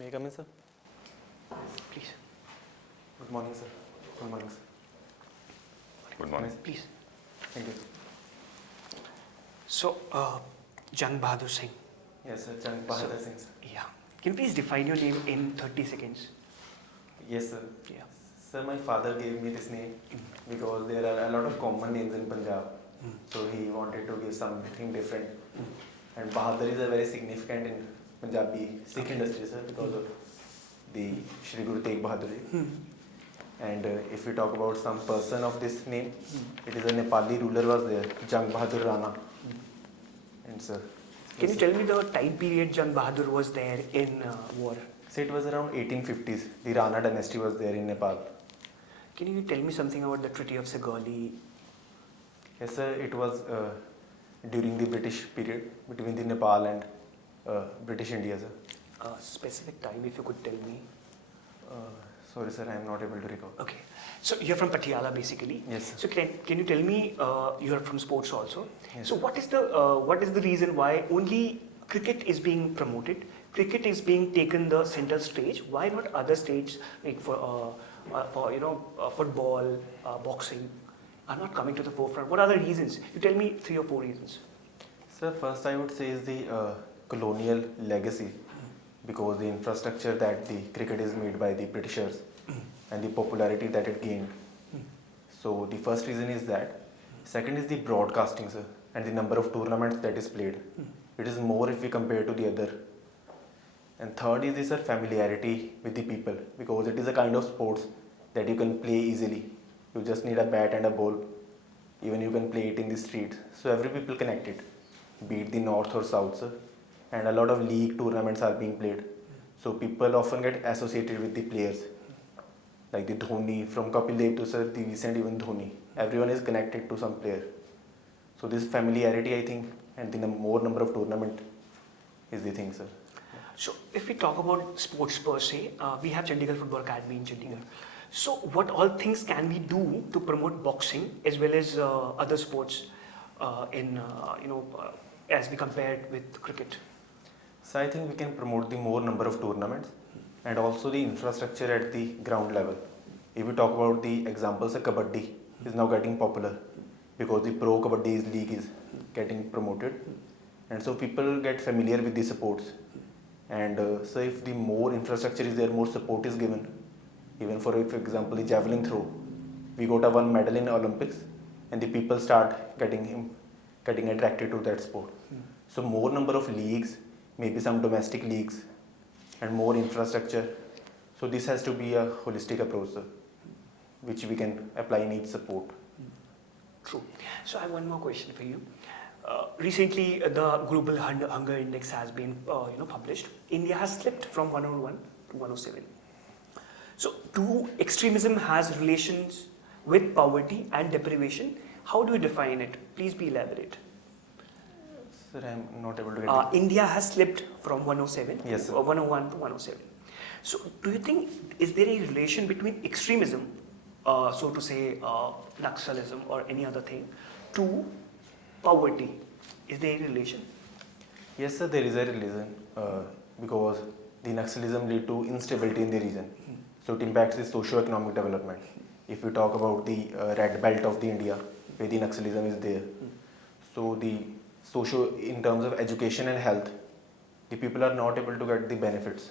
May I come in, sir? Please. Good morning, sir. Good morning, sir. Good morning. Please. Thank you. So, Jang Bahadur Singh. Yes, sir. Jang Bahadur Singh, sir. Yeah. Can you please define your name in 30 seconds? Yes, sir. Yeah. Sir, my father gave me this name because there are a lot of common names in Punjab. So he wanted to give something different. And Bahadur is a very significant in Punjabi Sikh industry, sir, because of the Shri Guru Tegh Bahadur Ji. And if we talk about some person of this name, it is a Nepali ruler was there, Jang Bahadur Rana. And sir, Can you tell me the time period Jang Bahadur was there in war? so it was around 1850s. The Rana dynasty was there in Nepal. Can you tell me something about the Treaty of Sagali? Yes, sir. It was during the British period between the Nepal and British India, sir. Specific time, if you could tell me. Sorry, sir. I am not able to recall. Okay. So you're from Patiala, basically. Yes, sir. So can you tell me you're from sports also? Yes, So sir. what is the reason why only cricket is being promoted? Cricket is being taken the center stage. Why not other stages like for football, boxing are not coming to the forefront? What are the reasons? You tell me 3 or 4 reasons. Sir, first I would say is the colonial legacy, because the infrastructure that the cricket is made by the Britishers and the popularity that it gained. So the first reason is that. Second is the broadcasting, sir, and the number of tournaments that is played. It is more if we compare to the other. And third is the, sir, familiarity with the people, because it is a kind of sports that you can play easily. You just need a bat and a ball. Even you can play it in the street. So every people connect it, be it the north or south, sir. And a lot of league tournaments are being played. So people often get associated with the players. Like the Dhoni, from Kapil Dev to, sir, the recent even Dhoni. Everyone is connected to some player. So this familiarity, I think, and the more number of tournament is the thing, sir. So if we talk about sports per se, we have Chandigarh Football Academy in Chandigarh. So what all things can we do to promote boxing as well as other sports as we compare it with cricket? So I think we can promote the more number of tournaments and also the infrastructure at the ground level. If we talk about the examples, Kabaddi is now getting popular because the Pro Kabaddi League is getting promoted. And so people get familiar with the sports. And so if the more infrastructure is there, more support is given. Even for example, the javelin throw, we got a 1 medal in Olympics, and the people start getting attracted to that sport. So more number of leagues, maybe some domestic leagues, and more infrastructure. So this has to be a holistic approach, sir, which we can apply in each sport. True. So I have one more question for you. Recently, the Global Hunger Index has been published. India has slipped from 101 to 107. So, do extremism has relations with poverty and deprivation? How do you define it? Please be elaborate. Sir, I am not able to get it. India has slipped from 107 Yes, sir. to 101 to 107. So, do you think, is there a relation between extremism, so to say Naxalism or any other thing, to poverty? Is there a relation? Yes, sir, there is a relation because the Naxalism lead to instability in the region. So it impacts the socio-economic development. If we talk about the red belt of the India, where the Naxalism is there, so the in terms of education and health, the people are not able to get the benefits.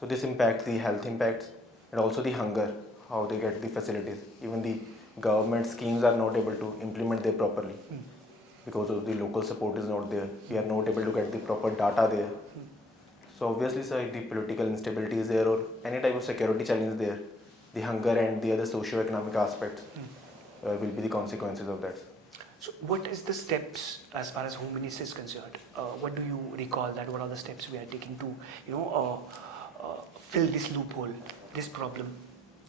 So this impacts the health impacts and also the hunger, how they get the facilities. Even the government schemes are not able to implement them properly because of the local support is not there. We are not able to get the proper data there. So obviously, sir, if the political instability is there or any type of security challenge there, the hunger and the other socio-economic aspects will be the consequences of that. So what is the steps as far as Home Ministry is concerned? What do you recall that what are the steps we are taking to fill this loophole, this problem?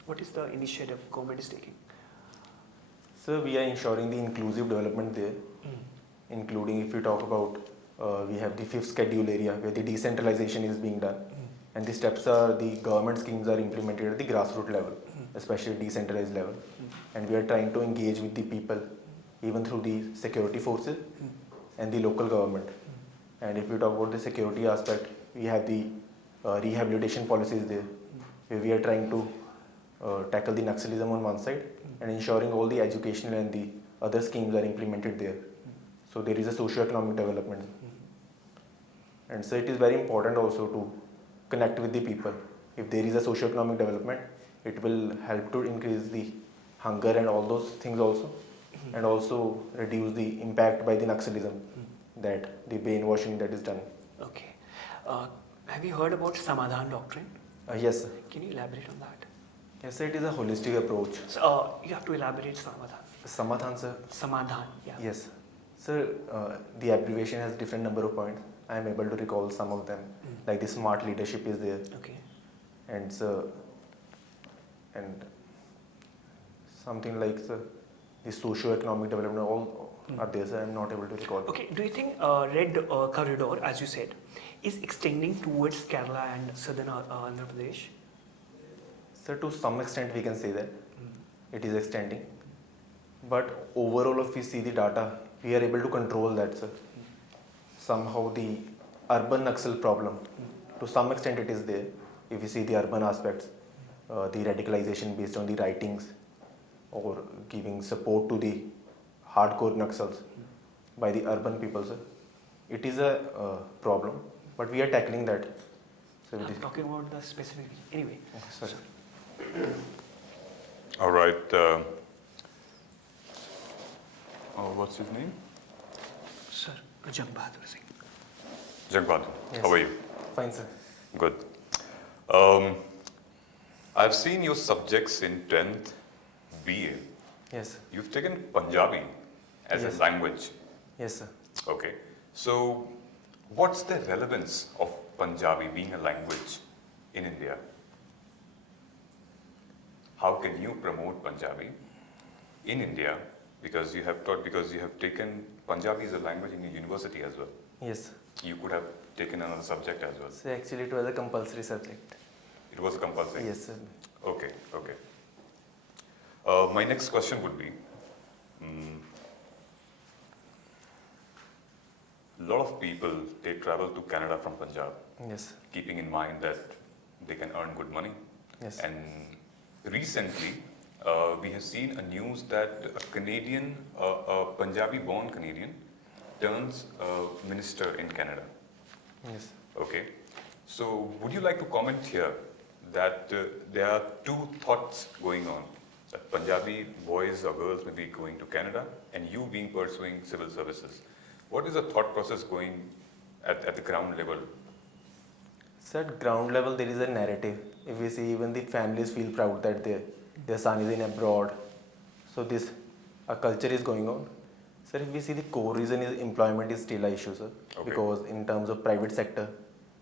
What is the initiative government is taking? So we are ensuring the inclusive development there, including if we talk about we have the 5th schedule area where the decentralization is being done, and the steps are the government schemes are implemented at the grassroots level, especially decentralized level, and we are trying to engage with the people even through the security forces and the local government. And if we talk about the security aspect, we have the rehabilitation policies there, where we are trying to tackle the Naxalism on one side and ensuring all the educational and the other schemes are implemented there. So there is a socio-economic development. And so it is very important also to connect with the people. If there is a socio-economic development, it will help to increase the hunger and all those things also, and also reduce the impact by the Naxalism, that the brainwashing that is done. Okay. Have you heard about Samadhan doctrine? Yes, sir. Can you elaborate on that? Yes, sir, it is a holistic approach. So, you have to elaborate Samadhan. Samadhan, sir. Samadhan, yeah. Yes, sir. The abbreviation has different number of points. I am able to recall some of them. Like the smart leadership is there, Okay. and and something like the socio-economic development. All are there, sir. I am not able to recall. Okay. Do you think Red Corridor, as you said, is extending towards Kerala and southern Andhra Pradesh? Sir, to some extent we can say that it is extending, but overall if we see the data, we are able to control that, sir. Somehow the urban Naxal problem, to some extent it is there. If we see the urban aspects, the radicalization based on the writings or giving support to the hardcore Naxals by the urban people, sir, it is a problem, but we are tackling that. So I'm talking about the specific. Anyway. sorry. All right. What's his name? Sir, Jang Bahadur Singh. Jang Bahadur. Yes. How are you? Fine, sir. Good. I've seen your subjects in 10th BA. Yes, sir. You've taken Punjabi as Yes. a language. Yes, sir. Okay. So, what's the relevance of Punjabi being a language in India? How can you promote Punjabi in India? Because you have taken Punjabi as a language in your university as well. Yes. You could have taken another subject as well. So actually it was a compulsory subject. It was compulsory. Yes, sir. Okay. My next question would be, a lot of people, they travel to Canada from Punjab, Yes. keeping in mind that they can earn good money. Yes. And recently, we have seen a news that a Canadian, a Punjabi-born Canadian, turns minister in Canada. Yes. Okay. So, would you like to comment here that there are two thoughts going on? That Punjabi boys or girls may be going to Canada and you being pursuing civil services. What is the thought process going at the ground level? So at ground level there is a narrative. If we see, even the families feel proud that their son is in abroad. So a culture is going on. Sir, if we see, the core reason is employment is still an issue, sir. Okay. Because in terms of private sector,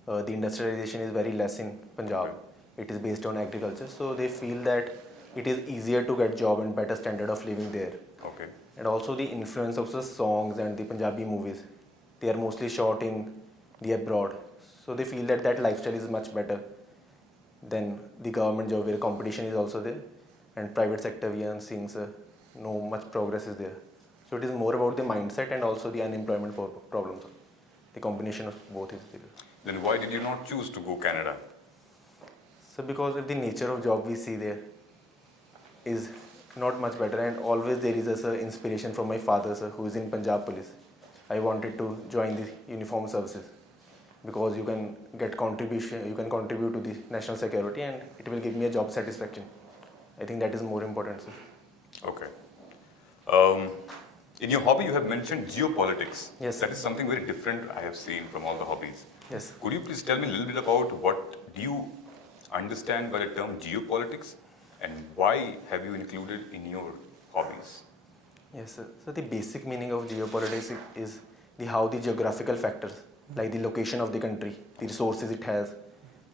the industrialization is very less in Punjab. Okay. It is based on agriculture. So they feel that it is easier to get job and better standard of living there. Okay. And also the influence of the songs and the Punjabi movies. They are mostly shot in the abroad. So they feel that lifestyle is much better than the government job, where competition is also there. And private sector, we are seeing, sir, no much progress is there. So it is more about the mindset and also the unemployment problems. The combination of both is there. Then why did you not choose to go Canada? So because of the nature of job we see there is not much better, and always there is a inspiration from my father, sir, who is in Punjab Police. I wanted to join the uniform services because you can get contribution, you can contribute to the national security, and it will give me a job satisfaction. I think that is more important, sir. Okay. In your hobby, you have mentioned geopolitics. Yes. That is something very different I have seen from all the hobbies. Yes. Could you please tell me a little bit about what do you understand by the term geopolitics and why have you included in your hobbies? Yes, sir. So the basic meaning of geopolitics is how the geographical factors, like the location of the country, the resources it has,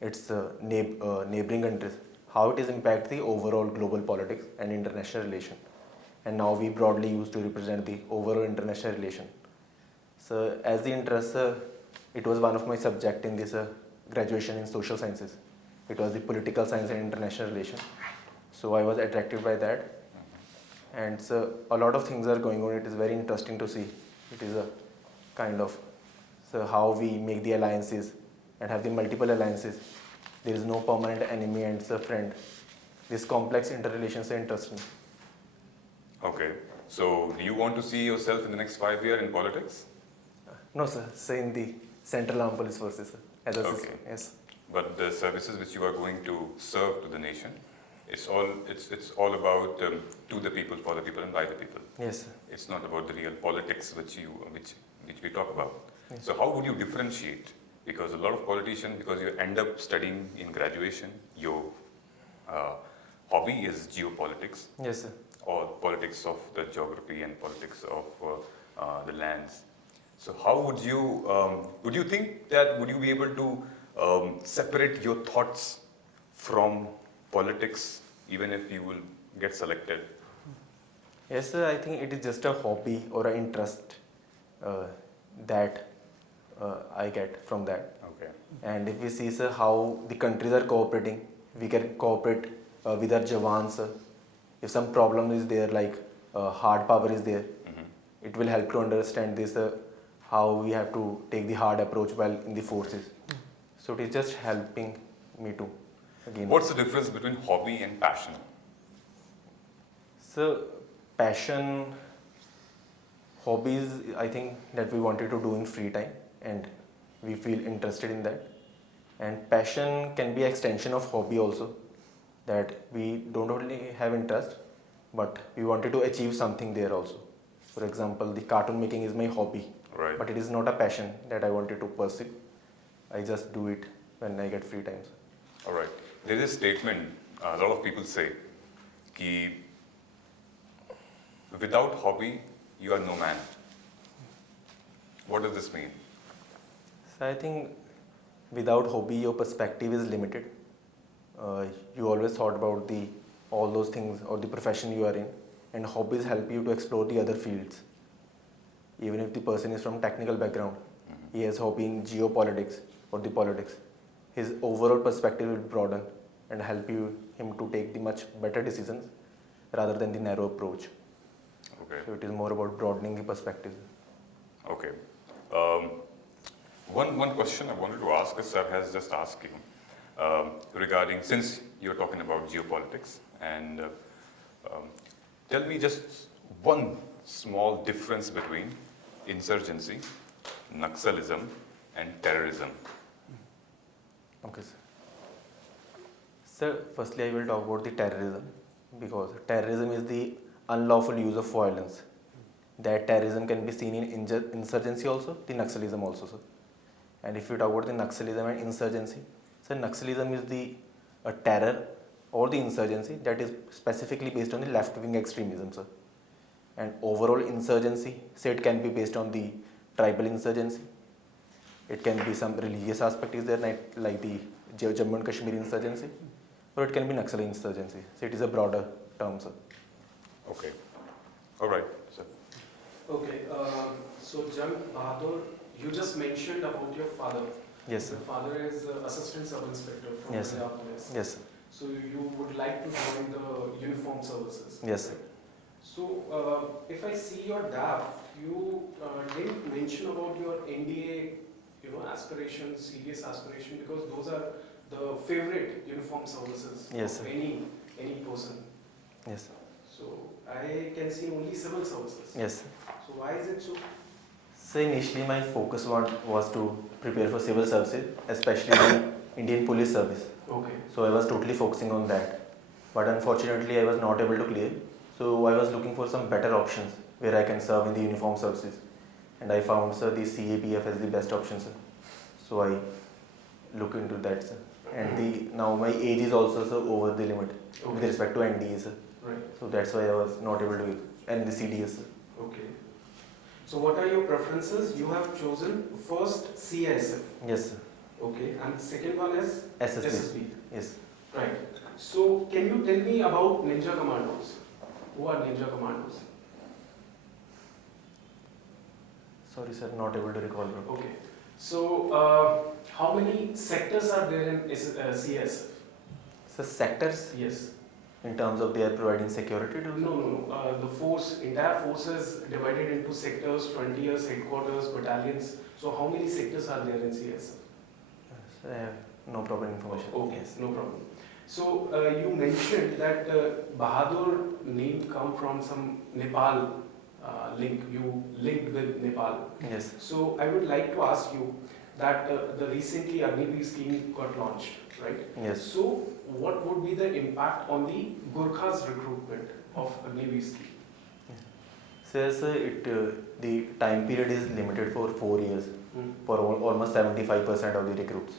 its neighboring countries, how it is impact the overall global politics and international relation. And now we broadly used to represent the overall international relation. So as the interest, it was one of my subject in this graduation in social sciences. It was the political science and international relation. So I was attracted by that. And so a lot of things are going on. It is very interesting to see. It is a kind of how we make the alliances and have the multiple alliances there is no permanent enemy and a friend. This complex interrelations interest me. Okay. So, do you want to see yourself in the next 5 years in politics? No, sir. Say in the Central Armed Police Forces, sir. As a Okay. system. Yes. But the services which you are going to serve to the nation, it's all about to the people, for the people, and by the people. Yes, sir. It's not about the real politics which we talk about. Yes. So how would you differentiate? Because a lot of politicians, because you end up studying in graduation, your hobby is geopolitics Yes, sir. or politics of the geography and politics of the lands. So how would you think that, would you be able to separate your thoughts from politics even if you will get selected? Yes, sir. I think it is just a hobby or an interest that I get from that. Okay. And if we see, sir, how the countries are cooperating, we can cooperate with our Jawans. If some problem is there, like hard power is there, it will help to understand this, how we have to take the hard approach while in the forces. So it is just helping me to again. What's the difference between hobby and passion? So passion, hobbies, I think that we wanted to do in free time and we feel interested in that. And passion can be extension of hobby also, that we don't only have interest, but we wanted to achieve something there also. For example, the cartoon making is my hobby, Right. but it is not a passion that I wanted to pursue. I just do it when I get free time. All right. There is a statement a lot of people say, ki without hobby, you are no man. What does this mean? So I think without hobby, your perspective is limited. You always thought about all those things or the profession you are in, and hobbies help you to explore the other fields. Even if the person is from technical background, he has hobby in geopolitics or the politics, his overall perspective will broaden and help him to take the much better decisions rather than the narrow approach. Okay. So it is more about broadening the perspective. Okay. One question I wanted to ask, sir has just asked you, regarding, since you're talking about geopolitics, and tell me just one small difference between insurgency, Naxalism, and terrorism. Okay, sir. Sir, firstly, I will talk about the terrorism, because terrorism is the unlawful use of violence. That terrorism can be seen in insurgency also, the Naxalism also, sir. And if you talk about the Naxalism and insurgency, so Naxalism is the terror or the insurgency that is specifically based on the left-wing extremism, sir. And overall insurgency, say it can be based on the tribal insurgency. It can be some religious aspect is there, like the Jammu and Kashmir insurgency, or it can be Naxali insurgency. So it is a broader term, sir. Okay. All right, sir. Okay, so Jang Bahadur, you just mentioned about your father. Yes, sir. Your father is assistant sub-inspector from Yes, sir. Punjab Police. Yes, sir. So you would like to join the uniformed services. Yes, sir. So if I see your DAF, you didn't mention about your NDA, aspirations, serious aspiration, because those are the favorite uniformed services Yes, of sir. any person. Yes, sir. So I can see only civil services. Yes, sir. So why is it so? So initially my focus was to prepare for civil services, especially the Indian Police Service. Okay. So I was totally focusing on that. But unfortunately I was not able to clear. So I was looking for some better options where I can serve in the uniformed services. And I found, sir, the CAPF as the best option, sir. So I look into that, sir. And now my age is also, sir, over the limit with Okay. respect to NDA, sir. Right. So that's why I was not able to, and the CDS, sir. Okay. So what are your preferences? You have chosen first CISF. Yes, sir. Okay. And second one is SSB. SSB. Yes. Right. So can you tell me about Ninja Commandos? Who are Ninja Commandos? Sorry, sir, not able to recall. Bro. Okay. So how many sectors are there in CISF? So sectors, Yes. in terms of they are providing security to. No. The entire force is divided into sectors, frontiers, headquarters, battalions. So how many sectors are there in CISF? So no proper information. Okay, Yes. no problem. So you mentioned that Bahadur name come from some Nepal link. You linked with Nepal. Yes. So I would like to ask you that the recently agniveer scheme got launched, right? Yes. So what would be the impact on the Gurkhas recruitment of agniveer scheme? So yes, the time period is limited for 4 years Hmm. for almost 75% of the recruits.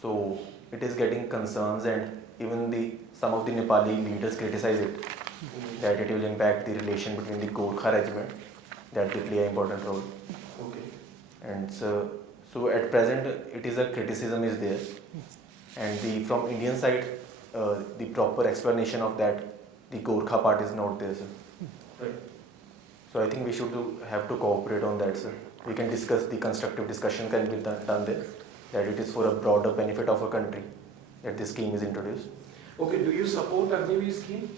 So it is getting concerns, and even some of the Nepali leaders criticize it, that it will impact the relation between the Gorkha regiment, that they play an important role. Okay. And so at present it is a criticism is there, and from Indian side the proper explanation of that the Gorkha part is not there, sir. Right. So I think we should have to cooperate on that, sir. We can discuss, the constructive discussion can be done there, that it is for a broader benefit of a country that this scheme is introduced. Okay, do you support agniveer scheme?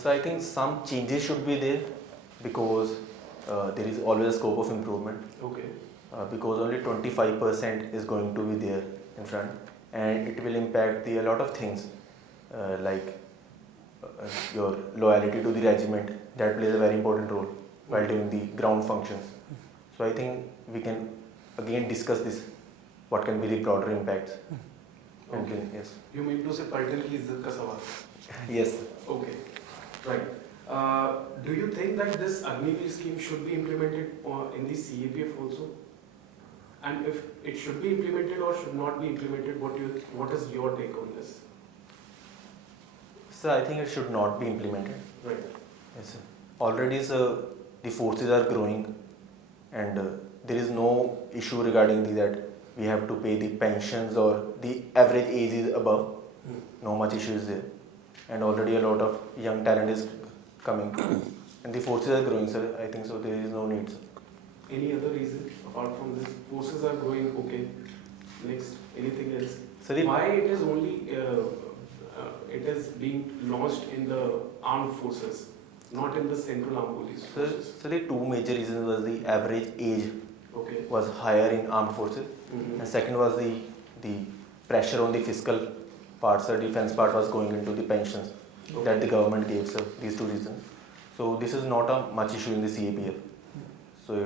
So I think some changes should be there, because there is always a scope of improvement, Okay. because only 25% is going to be there in front, and it will impact a lot of things, like your loyalty to the regiment, that plays a very important role while doing the ground functions. So I think we can again discuss this, what can be the broader impacts. And Okay. then, yes. You mean to say Paltan ki izzat ka sawal? Yes. Okay, right. Do you think that this agniveer scheme should be implemented in the CAPF also? And if it should be implemented or should not be implemented, what is your take on this? So I think it should not be implemented. Right. Yes, sir. Already, sir, the forces are growing, and there is no issue regarding that we have to pay the pensions or the average age is above. No much issue is there, and already a lot of young talent is coming, and the forces are growing, sir. I think so. There is no need, sir. Any other reason apart from this? Forces are growing. Okay. Next, anything else? So Why it is only it is being launched in the armed forces, not in the central armed police forces? So the two major reasons was the average age Okay. was higher in armed forces, Mhm. and second was the pressure on the fiscal part, sir. Defense part was going into the pensions that the government gave, sir. These two reasons. So this is not a much issue in the CAPF. So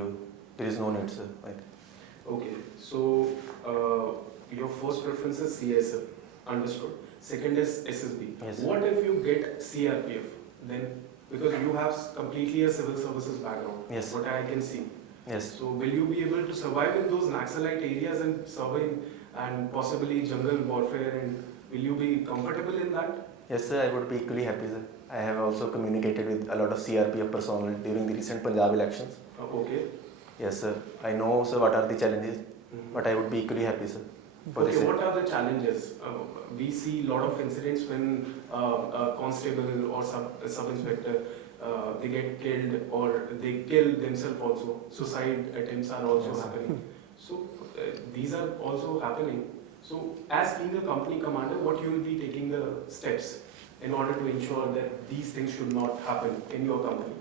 there is no need, sir. I think. Okay, so your first preference is CSF, understood. Second is SSB. Yes. What if you get CRPF? Then, because you have completely a civil services background, Yes. what I can see. Yes. So will you be able to survive in those Naxalite areas and survive and possibly jungle warfare, and will you be comfortable in that? Yes, sir. I would be equally happy, sir. I have also communicated with a lot of CRPF personnel during the recent Punjab elections. Okay. Yes, sir. I know, sir, what are the challenges, Mhm. but I would be equally happy, sir. For Okay, this. what are the challenges? We see a lot of incidents when a constable or sub-inspector they get killed or they kill themselves also. Suicide attempts are also Yes. happening. So these are also happening. So as being a company commander, what you will be taking the steps in order to ensure that these things should not happen in your company?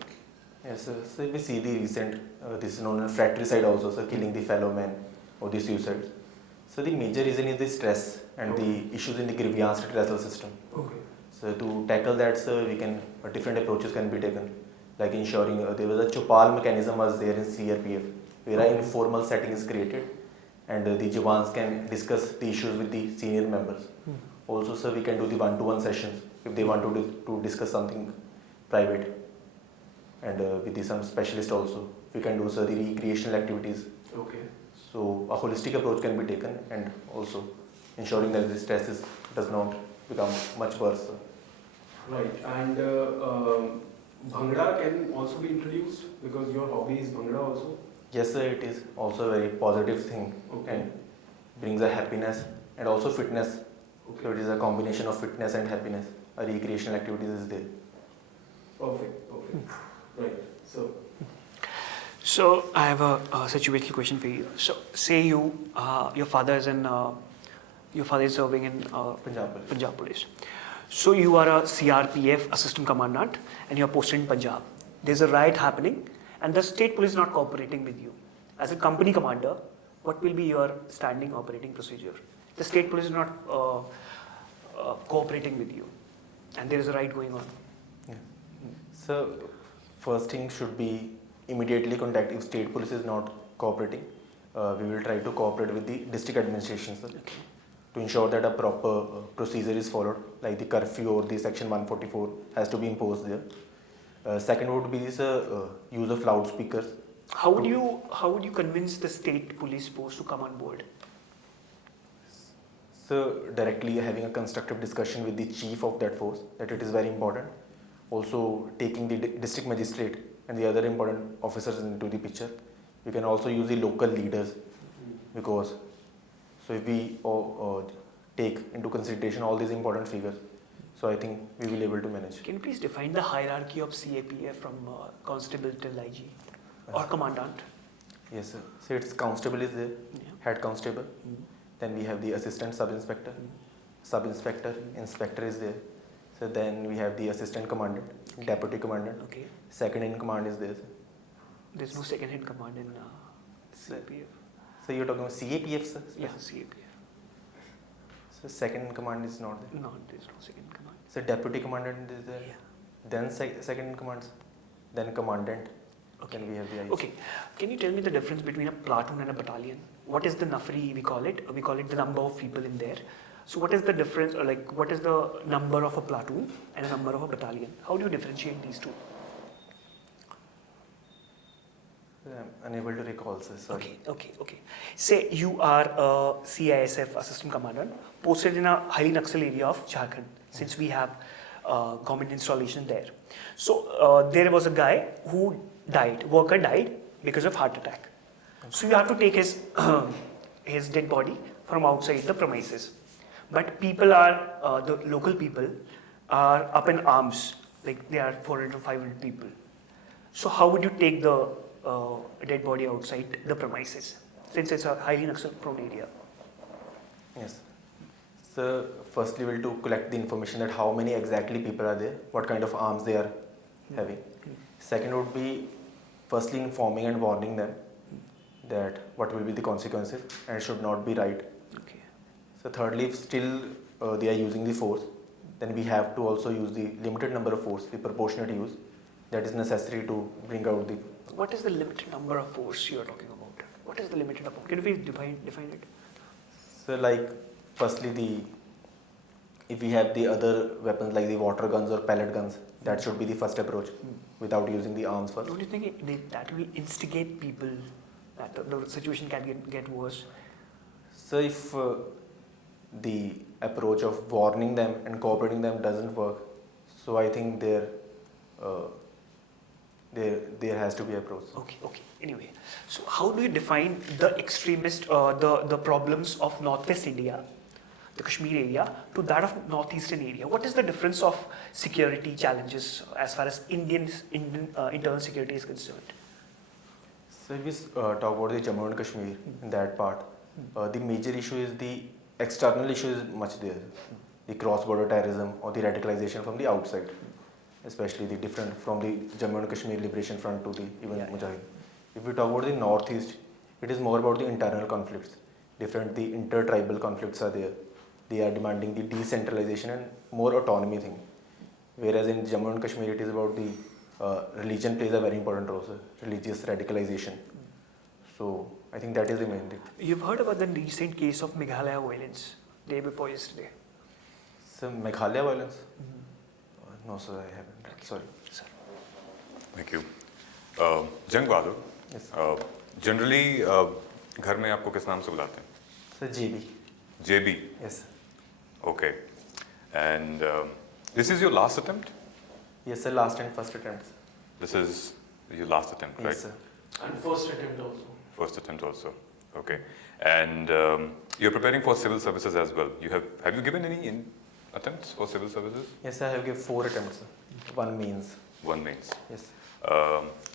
Yes, sir. So if we see the recent, this is known as fratricide also, sir, killing the fellow man or the suicides. So the major reason is the stress and the issues in the grievance redressal system. Okay. So to tackle that, sir, we can different approaches can be taken, like ensuring there was a Chopal mechanism was there in CRPF, where an informal setting is created, and the Jawans can discuss the issues with the senior members. Also, sir, we can do the one-to-one sessions if they want to discuss something private, and with some specialist also. We can do, sir, the recreational activities. Okay. So a holistic approach can be taken, and also ensuring that the stress does not become much worse. Sir. Right. And Bhangra can also be introduced because your hobby is Bhangra also. Yes, sir, it is also a very positive thing, Okay. and brings a happiness and also fitness. So Okay. it is a combination of fitness and happiness. A recreational activities is there. Perfect. Perfect. Right. So I have a situational question for you. So say your father is serving in Punjab. Punjab Police. So you are a CRPF assistant commandant and you are posted in Punjab. There's a riot happening and the state police is not cooperating with you. As a company commander, what will be your standing operating procedure? The state police is not cooperating with you, and there is a riot going on. Yeah. So first thing should be immediately contact if state police is not cooperating. We will try to cooperate with the district administrations to ensure that a proper procedure is followed, like the curfew or the section 144 has to be imposed there. Second would be this use of loudspeakers. How would you convince the state police force to come on board? So directly having a constructive discussion with the chief of that force, that it is very important. Also taking the district magistrate and the other important officers into the picture. We can also use the local leaders, because so if we take into consideration all these important figures, so I think we will be able to manage. Can you please define the hierarchy of CAPF from constable till IG or commandant? Yes, sir. So it's constable is there, head constable. Then we have the assistant sub-inspector, sub-inspector, inspector is there. So then we have the assistant commandant, deputy commandant. Okay. Second in command is there. There's no second in command in CAPF. So you're talking about CAPF, sir? Yeah, CAPF. So second in command is not there. No, there's no second in command. So deputy commandant is there. Yeah. Then second in command, sir. Then commandant. Okay. Then we have the IG. Okay. Can you tell me the difference between a platoon and a battalion? What is the nafri we call it? We call it the number of people in there. So what is the difference, or like what is the number of a platoon and a number of a battalion? How do you differentiate these two? I'm unable to recall, sir. Sorry. Okay. Say you are a CISF assistant commandant posted in a highly Naxal area of Jharkhand, since we have government installation there. So there was a guy who died, worker died because of heart attack. So you have to take his his dead body from outside the premises. But people are, the local people are up in arms, like they are 400 to 500 people. So how would you take the dead body outside the premises, since it's a highly Naxal prone area? Yes. So firstly we'll to collect the information that how many exactly people are there, what kind of arms they are having. Second would be firstly informing and warning them that what will be the consequences and it should not be right. Okay. So thirdly, if still they are using the force, then we have to also use the limited number of force, the proportionate use that is necessary to bring out the. What is the limited number of force you are talking about? What is the limited number? Can you please define it? So like firstly if we have the other weapons like the water guns or pellet guns, that should be the first approach without using the arms first. Don't you think that will instigate people that the situation can get worse? So if the approach of warning them and cooperating them doesn't work, so I think there has to be approach. Okay. Anyway, so how do you define the extremist, the problems of Northwest India, the Kashmir area, to that of Northeastern area? What is the difference of security challenges as far as Indian internal security is concerned? So if we talk about the Jammu and Kashmir in that part, the major issue is the external issue is much there, the cross-border terrorism or the radicalization from the outside, especially the different from the Jammu and Kashmir Liberation Front to the even Mujahid. If we talk about the Northeast, it is more about the internal conflicts. The inter-tribal conflicts are there. They are demanding the decentralization and more autonomy thing. Whereas in Jammu and Kashmir, it is about the religion plays a very important role, religious radicalization. So I think that is the main thing. You've heard about the recent case of Meghalaya violence, day before yesterday. So Meghalaya violence? No, sir, I haven't. Sorry. Sir. Thank you. Jang Bahadur. Yes. Generally, घर में आपको किस नाम से बुलाते हैं? Sir, JB. JB. Yes. Okay. And this is your last attempt? Yes, sir, last and first attempt. This is your last attempt, right? Yes, sir. And first attempt also. First attempt also. Okay. And you're preparing for civil services as well. Have you given any attempts for civil services? Yes, sir, I have given 4 attempts, sir. One means. One means. Yes.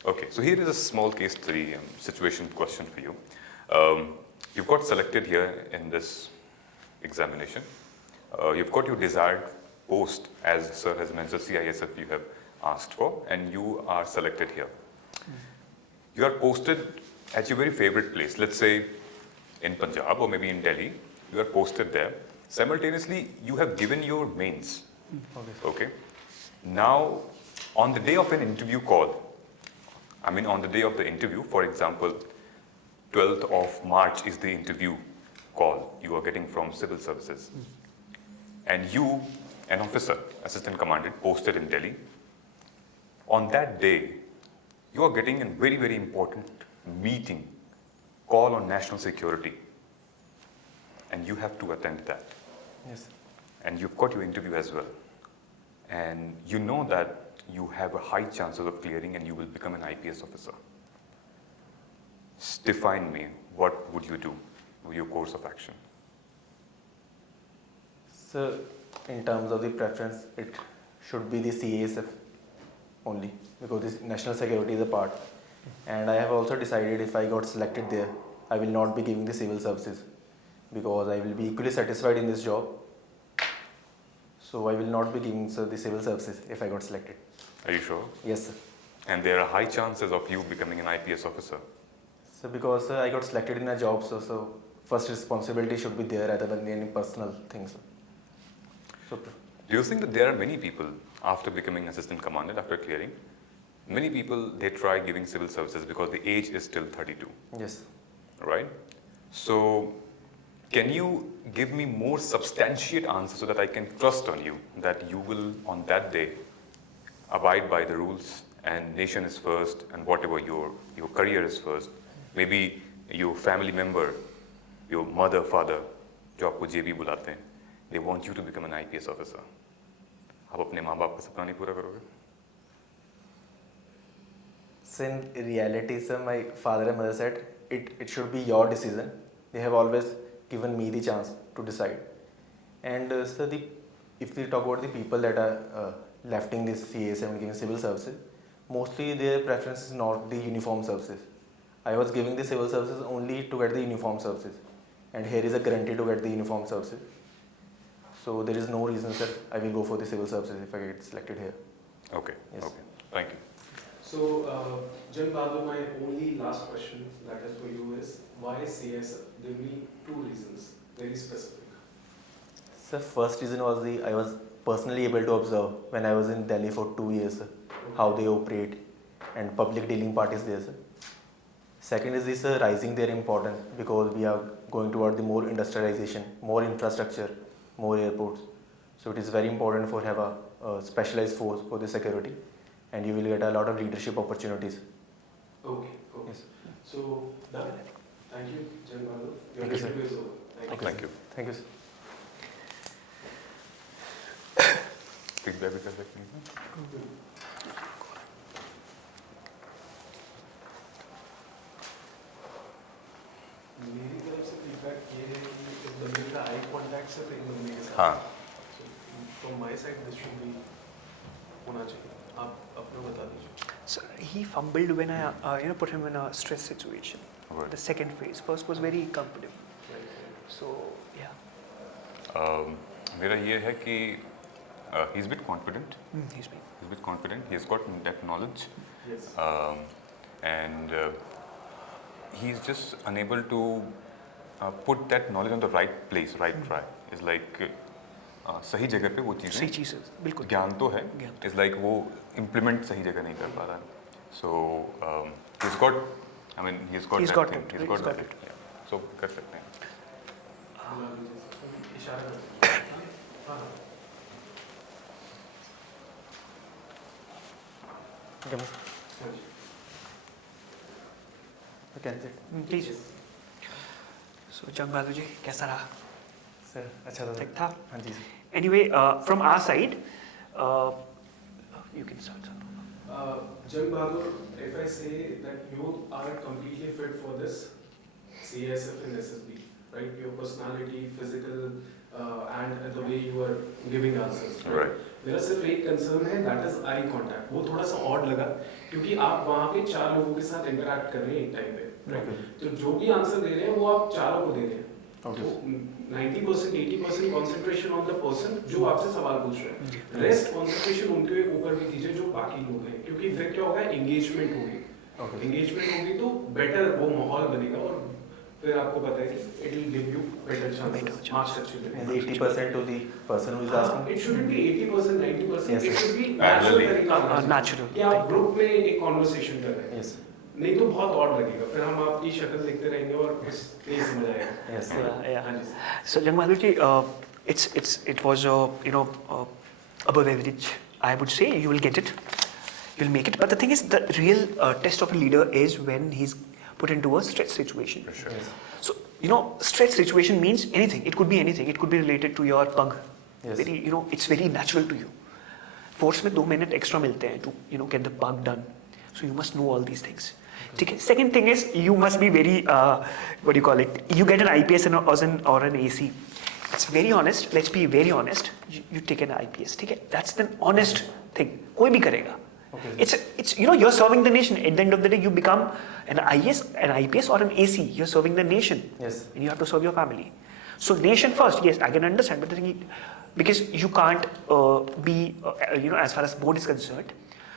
Okay, so here is a small case study situation question for you. You've got selected here in this examination. You've got your desired post, as sir has mentioned, CISF you have asked for, and you are selected here. You are posted at your very favorite place, let's say in Punjab or maybe in Delhi, you are posted there. Simultaneously, you have given your mains. Okay. Now, on the day of an interview call, on the day of the interview, for example, 12th of March is the interview call you are getting from civil services. And you, an officer, assistant commandant, posted in Delhi, on that day, you are getting a very, very important meeting, call on national security. And you have to attend that. Yes. And you've got your interview as well. And you know that you have a high chances of clearing and you will become an IPS officer. Define me, what would you do with your course of action? So, in terms of the preference, it should be the CASF only, because this national security is a part. And I have also decided if I got selected there, I will not be giving the civil services, because I will be equally satisfied in this job. So I will not be giving the civil services if I got selected. Are you sure? Yes, sir. And there are high chances of you becoming an IPS officer. So because I got selected in a job, so first responsibility should be there rather than any personal things. So, do you think that there are many people, after becoming assistant commandant, after clearing, many people, they try giving civil services because the age is still 32? Yes. Right? So, can you give me more substantiate answers so that I can trust on you, that you will, on that day, abide by the rules and nation is first and whatever your career is first? Maybe your family member, your mother, father, जो आपको JB बुलाते हैं, they want you to become an IPS officer. आप अपने माँ बाप का सपना नहीं पूरा करोगे? So in reality, sir, my father and mother said, it should be your decision. They have always given me the chance to decide. And sir, if we talk about the people that are lefting this CAS and giving civil services, mostly their preference is not the uniform services. I was giving the civil services only to get the uniform services. And here is a guarantee to get the uniform services. So there is no reason, sir, I will go for the civil services if I get selected here. Okay, Yes. okay. Thank you. So, Jang Bahadur, my only last question that is for you is, why CASF? There will be two reasons, very specific. Sir, first reason was I was personally able to observe when I was in Delhi for 2 years, sir, how they operate and public dealing part is there, sir. Second is this rising their importance because we are going toward the more industrialization, more infrastructure, more airports. So it is very important for have a specialized force for the security, and you will get a lot of leadership opportunities. Okay, okay. Yes. So, done. Thank you, Jang Bahadur. Your Thank you, sir. interview is over. Thank you. Thank you. Thank you, sir. Feedback भी कर सकते हैं? मेरी तरफ से feedback ये है कि इस बंदे का आई कांटेक्ट सिर्फ एक बंदे के साथ हाँ. From my side this should be होना चाहिए. आप अपना बता दीजिए. So he fumbled when I put him in a stress situation. Right. The second phase. First was very comfortable. So yeah. मेरा ये है कि he's a bit confident. He's been. He's a bit confident. He's got that knowledge. Yes. And he's just unable to put that knowledge on the right place, right track. It's like सही जगह पे वो सही चीज़ें, चीज़ बिल्कुल. ज्ञान तो है, ज्ञान. it's like वो implement सही जगह नहीं कर पा रहा है. So he's got He's that got thing. it. He's got that. Yeah. So कर सकते हैं. बुला लीजिए. इशारा कर. हाँ. Okay, miss. हाँ जी. You can sit. Please. So Jang Bahadur ji, कैसा रहा? Sir, अच्छा था. ठीक था? हाँ जी, जी. Anyway, from our side, you can start. Jang Bahadur, if I say that you are completely fit for this CASF and SSB, right? Your personality, physical, and the way you are giving answers. Right. मेरा सिर्फ एक concern है, that is eye contact. वो थोड़ा सा odd लगा, क्योंकि आप वहाँ पे 4 लोगों के साथ interact कर रहे हैं एक टाइम पे, right? तो जो भी आंसर दे रहे हैं वो आप चारों को दे रहे हैं. Okay. तो 90% 80% concentration on the person जो आपसे सवाल पूछ रहे हैं. Rest concentration उनके ऊपर भी दीजिए जो बाकी लोग हैं, क्योंकि फिर क्या होगा, engagement होगी. Okay. Engagement होगी तो better वो माहौल बनेगा और फिर आपको पता है कि it will give you better chances, marks अच्छे And मिलेंगे. 80% to the person who is asking. It shouldn't be 80%, 90%. Yes, It sir. should be Parallelly. natural तरीका होना चाहिए. Natural. कि आप ग्रुप में एक कॉन्वर्सेशन कर रहे हैं. Yes. नहीं तो बहुत ऑड लगेगा. फिर हम आपकी शक्ल देखते रहेंगे और कुछ नहीं समझ आएगा. Yes. Yeah. हाँ जी. So Jang Bahadur ji, it was above average. I would say you will get it, you'll make it. But the thing is, the real test of a leader is when he's put into a stress situation. For sure. Yes. So stress situation means anything. It could be anything. It could be related to your pug. Yes. Very, it's very natural to you. Force में 2 minutes extra मिलते हैं to get the pug done. So you must know all these things. ठीक है. Second thing is you must be very what do you call it? You get an IPS or an AC. It's very honest. Let's be very honest. You take an IPS. ठीक है. That's the honest thing. कोई भी करेगा. Okay. It's you're serving the nation. At the end of the day, you become an IPS or an AC. You're serving the nation. Yes. And you have to serve your family. So nation first. Yes, I can understand. But the thing is, because you can't be as far as board is concerned,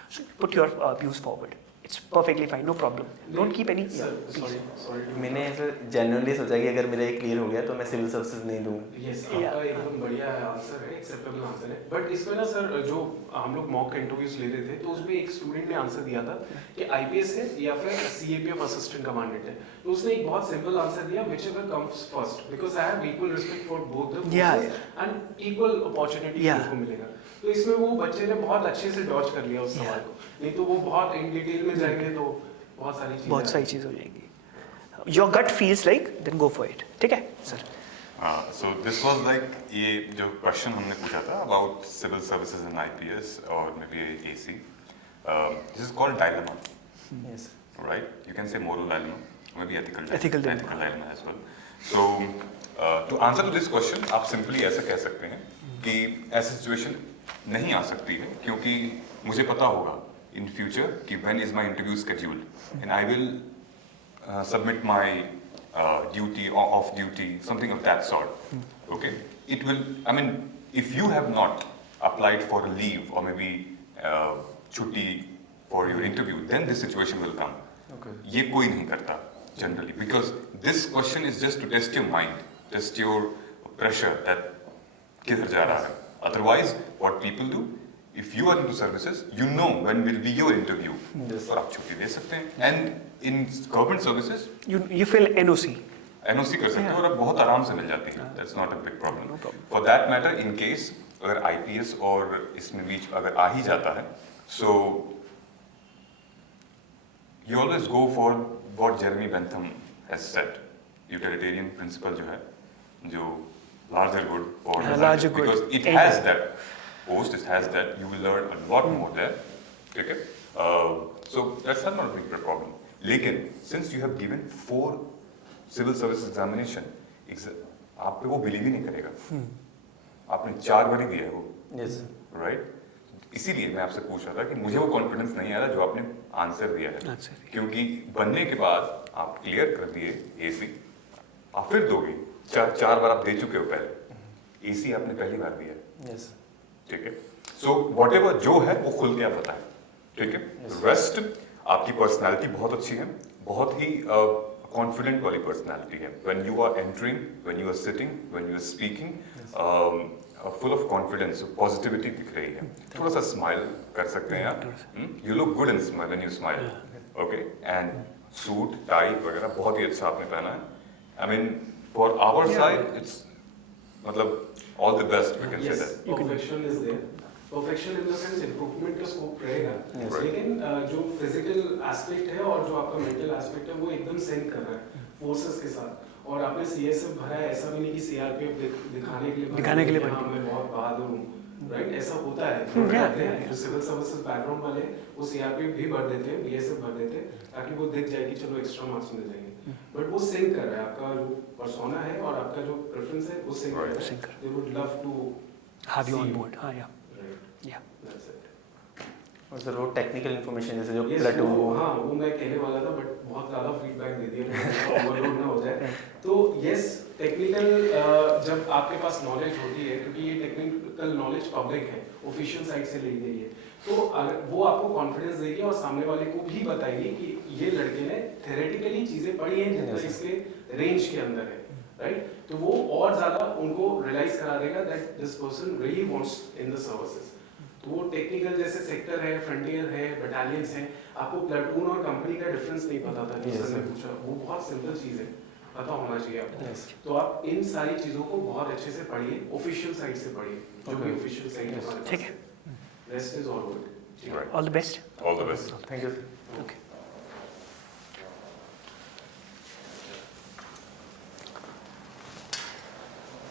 so put your views forward. It's perfectly fine. No problem. Don't keep any. Sir, please. sorry. मैंने ऐसे genuinely सोचा कि अगर मेरा ये clear हो गया तो मैं सिविल सर्विसेज नहीं दूंगा. Yes, Yeah. आपका एकदम बढ़िया आंसर है, एक्सेप्टेबल आंसर है. बट इसमें ना सर जो हम लोग मॉक इंटरव्यूज ले रहे थे तो उसमें एक स्टूडेंट ने आंसर दिया था कि आईपीएस है या फिर CAPF असिस्टेंट कमांडेंट है. तो उसने एक बहुत सिंपल आंसर दिया, which ever comes first, because I have equal respect for both the forces and equal opportunity सबको मिलेगा. तो इसमें वो बच्चे ने बहुत अच्छे से डॉज कर लिया उस सवाल को. नहीं तो वो बहुत इन डिटेल में जाएंगे तो बहुत सारी चीजें हो जाएंगी. Your gut feels like, then go for it. ठीक है, sir. So this was like ये जो क्वेश्चन हमने पूछा था about civil services and IPS or maybe AC. This is called dilemma, Yes. right? You can say moral dilemma, maybe ethical Ethical dilemma as well. So to answer to this question, आप simply ऐसा कह सकते हैं कि ऐसी situation नहीं आ सकती है क्योंकि मुझे पता होगा in future कि when is my interview scheduled and I will submit my duty or off duty, something of that sort. Okay, it will. I mean, if you have not applied for a leave or maybe chutti for your interview, then this situation will come. Okay. ये कोई नहीं करता generally because this question is just to test your mind, test your pressure that किधर जा रहा है. Otherwise, what people do, if you are into services, you know when will be your interview. Yes. और आप छुट्टी दे सकते हैं. And in government services, You fill NOC. NOC कर सकते हो और आप बहुत आराम से मिल जाती है. That's not a big problem. No problem. For that matter, in case अगर IPS और इसमें बीच अगर आ ही जाता है, so you always go for what Jeremy Bentham has said, utilitarian principle जो है, जो larger good for Yeah, larger good. because it has that post, it has that you will learn a lot more there. Okay, so that's not a big problem. लेकिन since you have given 4 civil service examination, आप पे वो believe ही नहीं करेगा. आपने 4 बार ही दिया है वो. Yes. राइट. इसीलिए मैं आपसे पूछ रहा था कि मुझे वो कॉन्फिडेंस नहीं आ रहा जो आपने आंसर दिया है. क्योंकि बनने के बाद आप क्लियर कर दिए AC, आप फिर दोगे. 4 बार आप दे चुके हो पहले. AC आपने पहली बार दिया. Yes. ठीक है. सो व्हाटएवर जो है वो खुल के आप बताएं. ठीक है. रेस्ट आपकी पर्सनालिटी बहुत अच्छी है, बहुत ही कॉन्फिडेंट वाली पर्सनालिटी है. When you are entering, when you are sitting, when you are speaking, full of confidence, positivity दिख रही है. थोड़ा सा स्माइल कर सकते हैं आप. You look good in smile when you smile. Okay. And suit tie वगैरह बहुत ही अच्छा आपने पहना है. I mean for our side it's मतलब all the best we can say Yes, that. perfection is there. Perfection in the sense improvement का scope रहेगा. Yes. लेकिन जो physical aspect है और जो आपका mental aspect है वो एकदम sync कर रहा है forces के साथ. और आपने CSF भरा है, ऐसा भी नहीं कि CRPF दिखाने के लिए भरा है, हाँ मैं बहुत बहादुर हूँ. राइट, ऐसा होता है. जो सिविल सर्विसेज बैकग्राउंड वाले वो CRPF भी भर देते हैं, BSF भर देते हैं ताकि वो दिख जाए कि चलो एक्स्ट्रा मार्क्स मिल जाएंगे. बट वो सिंक कर रहा है, आपका जो पर्सोना है और आपका जो प्रेफरेंस है वो सिंक कर रहा है. They would love to Have you see on you. board? Yeah. Right. Yeah. That's it. और सर वो टेक्निकल इन्फॉर्मेशन जैसे जो Yes, प्लेटून हाँ वो मैं कहने वाला था बट बहुत ज़्यादा फीडबैक दे दिया ओवरलोड ना हो जाए तो यस टेक्निकल जब आपके पास नॉलेज होती है क्योंकि ये टेक्निकल नॉलेज पब्लिक है ऑफिशियल साइट से ली गई है तो अगर वो आपको कॉन्फिडेंस देगी और सामने वाले को भी बताएगी कि ये लड़के ने थेरेटिकली चीज़ें पढ़ी हैं जितना इसके रेंज के अंदर है राइट तो वो और ज़्यादा उनको रियलाइज करा देगा that this person really wants in the services तो वो टेक्निकल जैसे सेक्टर है फ्रंटियर है बटालियंस हैं आपको प्लाटून और कंपनी का डिफरेंस नहीं पता था जिस ने पूछा वो बहुत सिंपल चीज़ है पता होना चाहिए आपको तो आप इन सारी चीज़ों को बहुत अच्छे से पढ़िए ऑफिशियल साइट से पढ़िए जो भी ऑफिशियल साइट है ठीक है rest is all good all the best All the best. Thank you okay